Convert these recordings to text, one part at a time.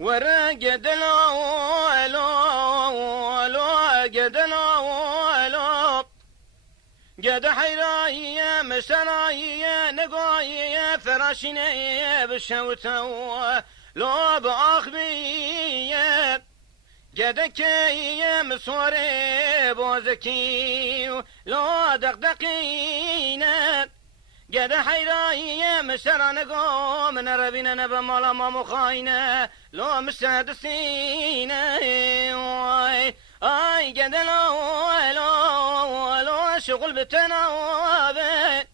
ورا قدلو لو قدلو قد حيرايا مسرايا نقايا فراشنا بشوتو لو بأخبيا قد كيا مصوري بوزكي لو دقدقينا قد حيرايا مسرا نقوم نربينا نبا مالا ما مخاينا لو مسادسينا اي قد لو شغل بتناوبين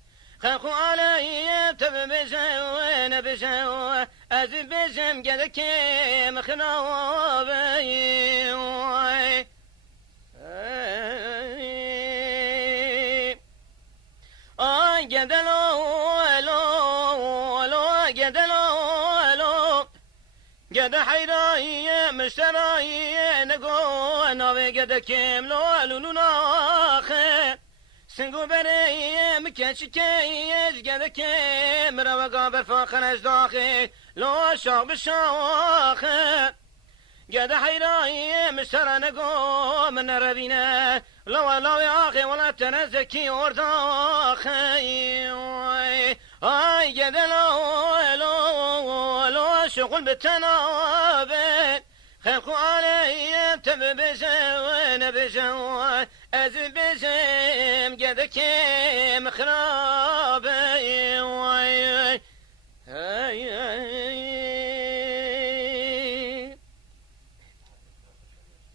خلقوا علي تببجوا نبجوا أزب بجم قد كيم خناوبين قد حيراي مشتراي نقو ناوي قد كيم لو لوناخ سنقو بري مكشكيش قد كيم روا قابر فاخرج داخل لو شاق بشاخ قد حيراي مشترا نقو من ربينا لو ياخي ولا تنزكي ورداخ اي قد لو شغل بالتنابين خلقوا علي تببجوا نبجوا أزل بجم قد كيم خرابي